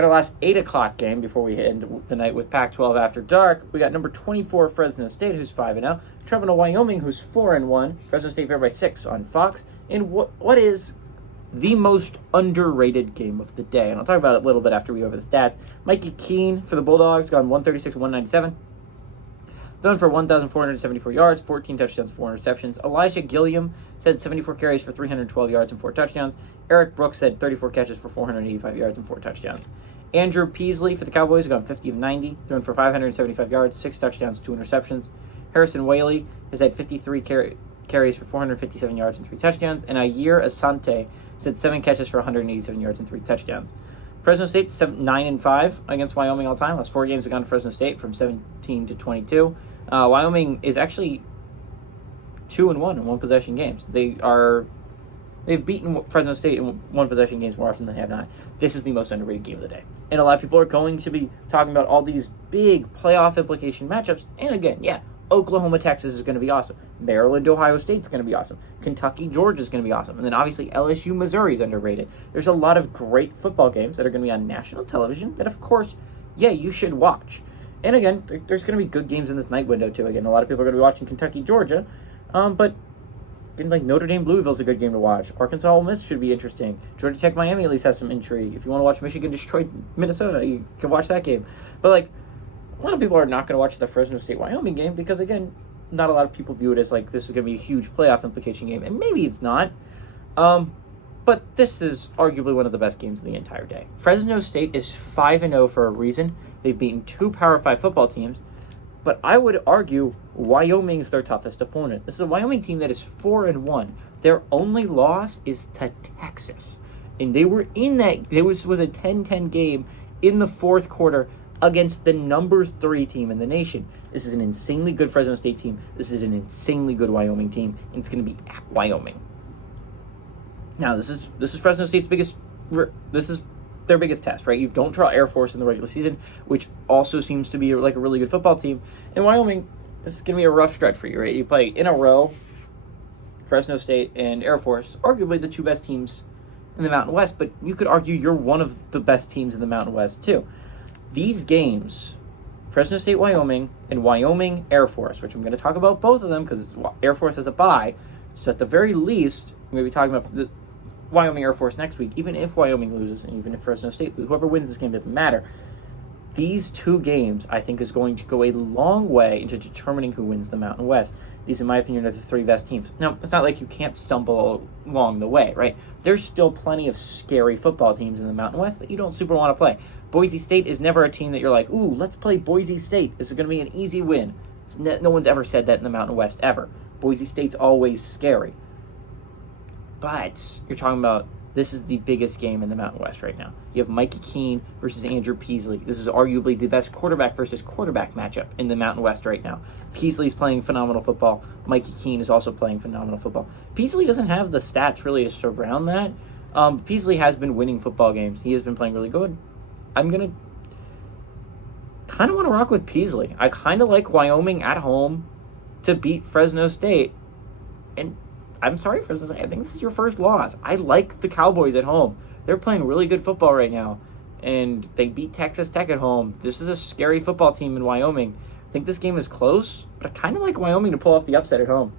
Got our last 8 o'clock game before we end the night with Pac-12 After Dark. We got number 24 Fresno State, who's 5-0. Traveling to Wyoming, who's 4-1. Fresno State favored by 6 on Fox. And what is the most underrated game of the day? And I'll talk about it a little bit after we go over the stats. Mikey Keene for the Bulldogs, gone 136, 197. Thrown for 1,474 yards, 14 touchdowns, 4 interceptions. Elijah Gilliam said 74 carries for 312 yards and 4 touchdowns. Eric Brooks had 34 catches for 485 yards and 4 touchdowns. Andrew Peasley for the Cowboys gone 50 of 90, thrown for 575 yards, 6 touchdowns, 2 interceptions. Harrison Whaley has had 53 carries for 457 yards and 3 touchdowns. And Ayir Asante said 7 catches for 187 yards and 3 touchdowns. Fresno State 9-5 against Wyoming all time. Last 4 games have gone to Fresno State from 17 to 22. Wyoming is actually 2-1 in one-possession games. They've beaten Fresno State in one-possession games more often than they have not. This is the most underrated game of the day. And a lot of people are going to be talking about all these big playoff implication matchups. And again, yeah, Oklahoma, Texas is going to be awesome. Maryland, Ohio State is going to be awesome. Kentucky, Georgia is going to be awesome. And then obviously LSU, Missouri is underrated. There's a lot of great football games that are going to be on national television that, of course, yeah, you should watch. And again, there's going to be good games in this night window, too. Again, a lot of people are going to be watching Kentucky, Georgia. But like Notre Dame, Louisville is a good game to watch. Arkansas, Ole Miss should be interesting. Georgia Tech, Miami at least has some intrigue. If you want to watch Michigan, Detroit, Minnesota, you can watch that game. But like, a lot of people are not going to watch the Fresno State, Wyoming game because, again, not a lot of people view it as like this is going to be a huge playoff implication game. And maybe it's not. But this is arguably one of the best games of the entire day. Fresno State is 5-0 for a reason. They've beaten 2 Power 5 football teams. But I would argue Wyoming is their toughest opponent. This is a Wyoming team that is 4-1. Their only loss is to Texas. And they were in that, there was a 10-10 game in the fourth quarter against the number 3 team in the nation. This is an insanely good Fresno State team. This is an insanely good Wyoming team. And it's going to be at Wyoming. Now, this is Fresno State's their biggest test, right? You don't draw Air Force in the regular season, which also seems to be like a really good football team. In Wyoming, this is going to be a rough stretch for you, right? You play in a row, Fresno State and Air Force, arguably the 2 best teams in the Mountain West, but you could argue you're one of the best teams in the Mountain West too. These games, Fresno State, Wyoming, and Wyoming, Air Force, which I'm going to talk about both of them because Air Force has a bye, so at the very least, I'm going to be talking about the Wyoming Air Force next week. Even if Wyoming loses and even if Fresno State loses, whoever wins this game doesn't matter. These 2 games, I think, is going to go a long way into determining who wins the Mountain West. These, in my opinion, are the 3 best teams. Now, it's not like you can't stumble along the way, right? There's still plenty of scary football teams in the Mountain West that you don't super want to play. Boise State is never a team that you're like, ooh, let's play Boise State. This is going to be an easy win. No one's ever said that in the Mountain West, ever. Boise State's always scary. But you're talking about this is the biggest game in the Mountain West right now. You have Mikey Keene versus Andrew Peasley. This is arguably the best quarterback versus quarterback matchup in the Mountain West right now. Peasley's playing phenomenal football. Mikey Keene is also playing phenomenal football. Peasley doesn't have the stats really to surround that. Peasley has been winning football games. He has been playing really good. I'm going to kind of want to rock with Peasley. I kind of like Wyoming at home to beat Fresno State. And I'm sorry, Fresno State. I think this is your first loss. I like the Cowboys at home. They're playing really good football right now. And they beat Texas Tech at home. This is a scary football team in Wyoming. I think this game is close, but I kind of like Wyoming to pull off the upset at home.